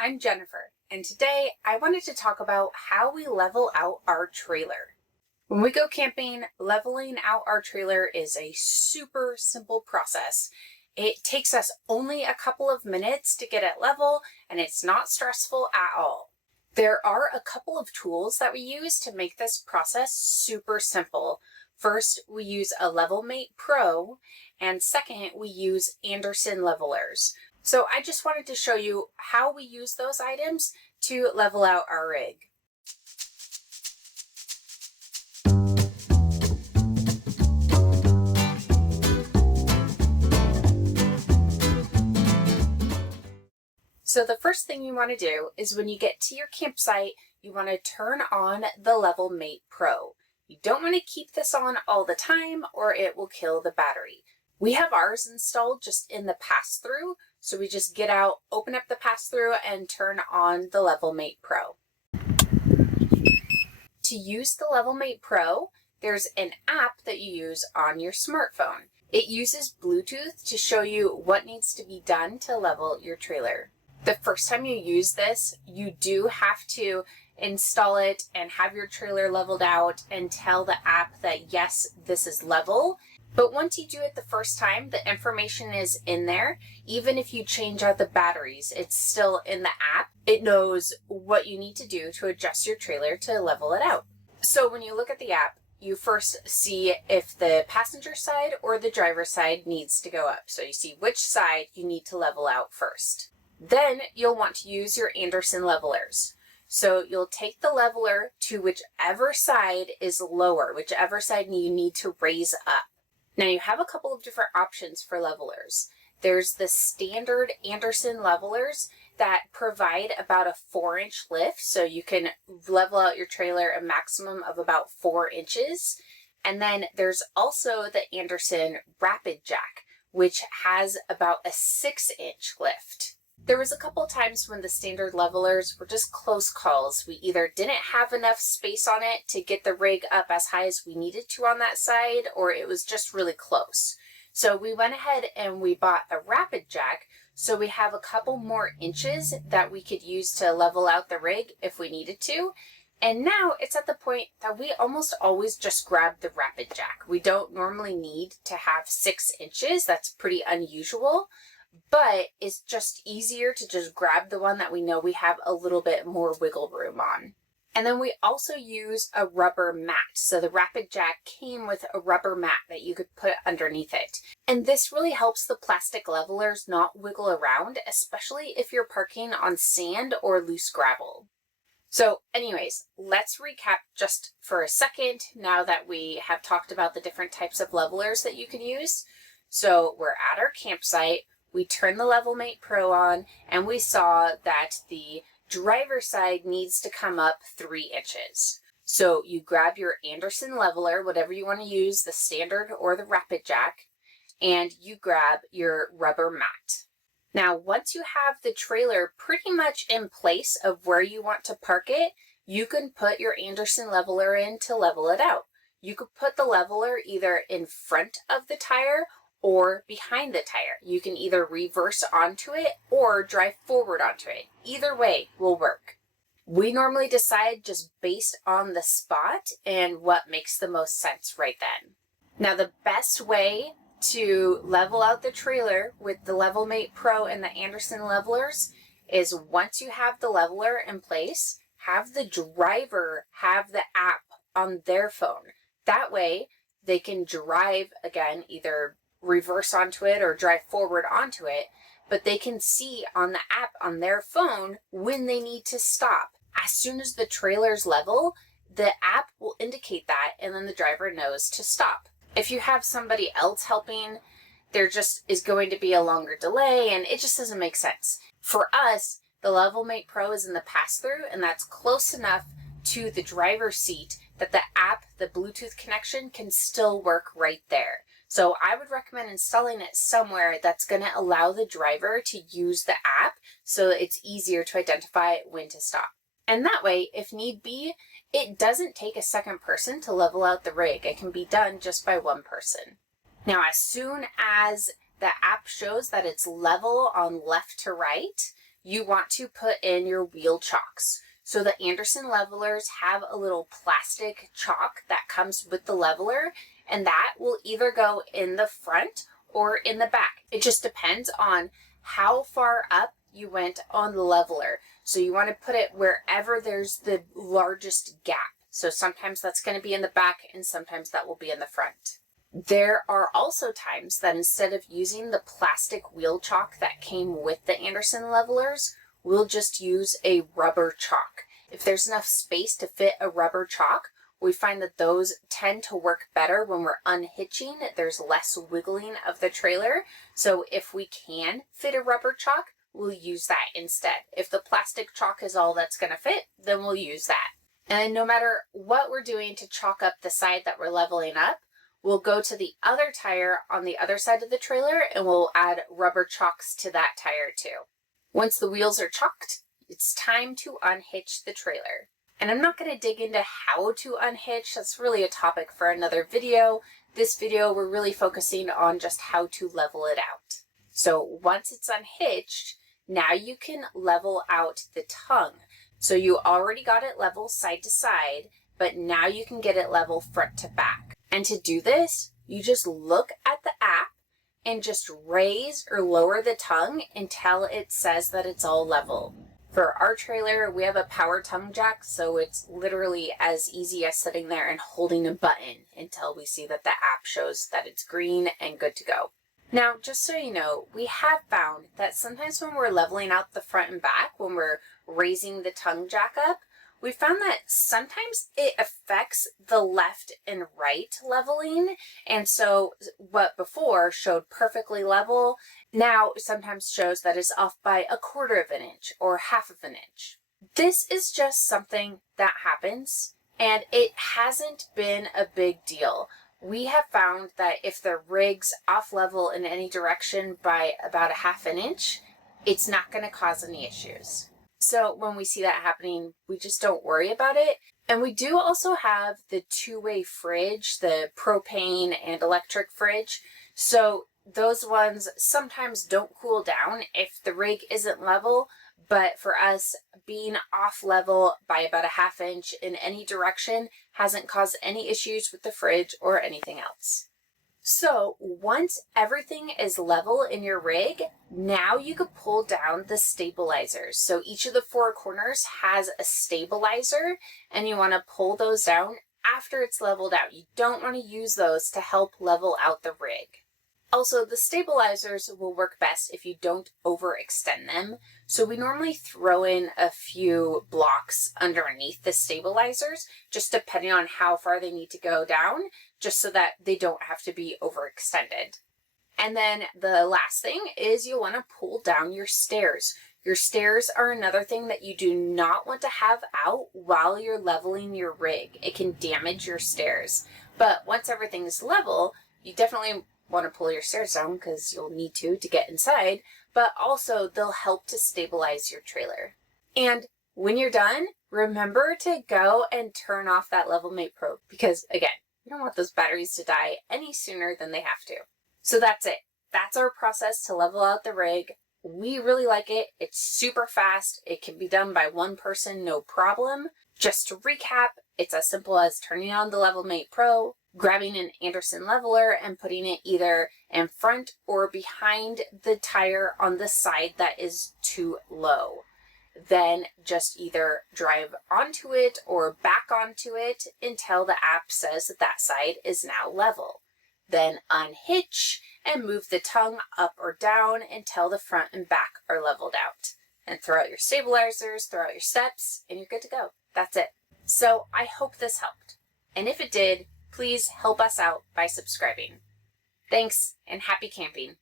I'm Jennifer, and today I wanted to talk about how we level out our trailer. When we go camping, leveling out our trailer is a super simple process. It takes us only a couple of minutes to get it level, and it's not stressful at all. There are a couple of tools that we use to make this process super simple. First, we use a LevelMatePRO, and second, we use Andersen Levelers. So I just wanted to show you how we use those items to level out our rig. So the first thing you want to do is when you get to your campsite, you want to turn on the LevelMatePRO. You don't want to keep this on all the time or it will kill the battery. We have ours installed just in the pass-through, so we just get out, open up the pass-through, and turn on the LevelMatePRO. To use the LevelMatePRO, there's an app that you use on your smartphone. It uses Bluetooth to show you what needs to be done to level your trailer. The first time you use this, you do have to install it and have your trailer leveled out and tell the app that yes, this is level. But once you do it the first time, the information is in there. Even if you change out the batteries, it's still in the app. It knows what you need to do to adjust your trailer to level it out. So when you look at the app, you first see if the passenger side or the driver side needs to go up. So you see which side you need to level out first. Then you'll want to use your Andersen Levelers. So you'll take the leveler to whichever side is lower, whichever side you need to raise up. Now you have a couple of different options for levelers. There's the standard Andersen Levelers that provide about a 4-inch lift, so you can level out your trailer a maximum of about 4 inches. And then there's also the Andersen Rapid Jack, which has about a 6-inch lift. There was a couple times when the standard levelers were just close calls. We either didn't have enough space on it to get the rig up as high as we needed to on that side, or it was just really close. So we went ahead and we bought a Rapid Jack, so we have a couple more inches that we could use to level out the rig if we needed to. And now it's at the point that we almost always just grab the Rapid Jack. We don't normally need to have 6 inches. That's pretty unusual. But it's just easier to just grab the one that we know we have a little bit more wiggle room on. And then we also use a rubber mat. So the Rapid Jack came with a rubber mat that you could put underneath it. And this really helps the plastic levelers not wiggle around, especially if you're parking on sand or loose gravel. So anyways, let's recap just for a second now that we have talked about the different types of levelers that you can use. So we're at our campsite. We turned the LevelMatePRO on and we saw that the driver's side needs to come up 3 inches. So you grab your Andersen Leveler, whatever you want to use, the standard or the Rapid Jack, and you grab your rubber mat. Now, once you have the trailer pretty much in place of where you want to park it, you can put your Andersen Leveler in to level it out. You could put the leveler either in front of the tire or behind the tire. You can either reverse onto it or drive forward onto it. Either way will work. We normally decide just based on the spot and what makes the most sense right then. Now the best way to level out the trailer with the LevelMatePRO and the Andersen Levelers is once you have the leveler in place, have the driver have the app on their phone. That way they can drive again, either reverse onto it or drive forward onto it, but they can see on the app on their phone when they need to stop. As soon as the trailer's level, the app will indicate that and then the driver knows to stop. If you have somebody else helping, there just is going to be a longer delay and it just doesn't make sense. For us, the LevelMatePRO is in the pass-through and that's close enough to the driver's seat that the app, the Bluetooth connection, can still work right there. So I would recommend installing it somewhere that's going to allow the driver to use the app so it's easier to identify when to stop. And that way, if need be, it doesn't take a second person to level out the rig. It can be done just by one person. Now, as soon as the app shows that it's level on left to right, you want to put in your wheel chocks. So the Andersen Levelers have a little plastic chalk that comes with the leveler, and that will either go in the front or in the back. It just depends on how far up you went on the leveler. So you want to put it wherever there's the largest gap. So sometimes that's going to be in the back and sometimes that will be in the front. There are also times that instead of using the plastic wheel chalk that came with the Andersen Levelers, we'll just use a rubber chalk. If there's enough space to fit a rubber chalk, we find that those tend to work better when we're unhitching. There's less wiggling of the trailer. So if we can fit a rubber chalk, we'll use that instead. If the plastic chalk is all that's going to fit, then we'll use that. And no matter what we're doing to chalk up the side that we're leveling up, we'll go to the other tire on the other side of the trailer and we'll add rubber chalks to that tire too. Once the wheels are chalked, it's time to unhitch the trailer. And I'm not going to dig into how to unhitch. That's really a topic for another video. This video, we're really focusing on just how to level it out. So once it's unhitched, now you can level out the tongue. So you already got it level side to side, but now you can get it level front to back. And to do this, you just look at the app and just raise or lower the tongue until it says that it's all level. For our trailer, we have a power tongue jack, so it's literally as easy as sitting there and holding a button until we see that the app shows that it's green and good to go. Now, just so you know, we have found that sometimes when we're leveling out the front and back, when we're raising the tongue jack up, we found that sometimes it affects the left and right leveling. And so what before showed perfectly level, now sometimes shows that it's off by 1/4 of an inch or 1/2 of an inch. This is just something that happens, and it hasn't been a big deal. We have found that if the rig's off level in any direction by about 1/2 an inch, it's not going to cause any issues. So when we see that happening, we just don't worry about it. And we do also have the two-way fridge, the propane and electric fridge. So those ones sometimes don't cool down if the rig isn't level. But for us, being off level by about 1/2 inch in any direction hasn't caused any issues with the fridge or anything else. So once everything is level in your rig, now you could pull down the stabilizers. So each of the 4 corners has a stabilizer, and you want to pull those down after it's leveled out. You don't want to use those to help level out the rig. Also, the stabilizers will work best if you don't overextend them. So we normally throw in a few blocks underneath the stabilizers, just depending on how far they need to go down, just so that they don't have to be overextended. And then the last thing is you'll want to pull down your stairs. Your stairs are another thing that you do not want to have out while you're leveling your rig. It can damage your stairs. But once everything is level, you definitely want to pull your stairs down because you'll need to get inside, but also they'll help to stabilize your trailer. And when you're done, remember to go and turn off that LevelMatePRO because, again, you don't want those batteries to die any sooner than they have to. So that's it. That's our process to level out the rig. We really like it. It's super fast. It can be done by one person, no problem. Just to recap, it's as simple as turning on the LevelMatePRO, grabbing an Andersen Leveler and putting it either in front or behind the tire on the side that is too low. Then just either drive onto it or back onto it until the app says that that side is now level. Then unhitch and move the tongue up or down until the front and back are leveled out. And throw out your stabilizers, throw out your steps, and you're good to go. That's it. So I hope this helped. And if it did, please help us out by subscribing. Thanks, and happy camping.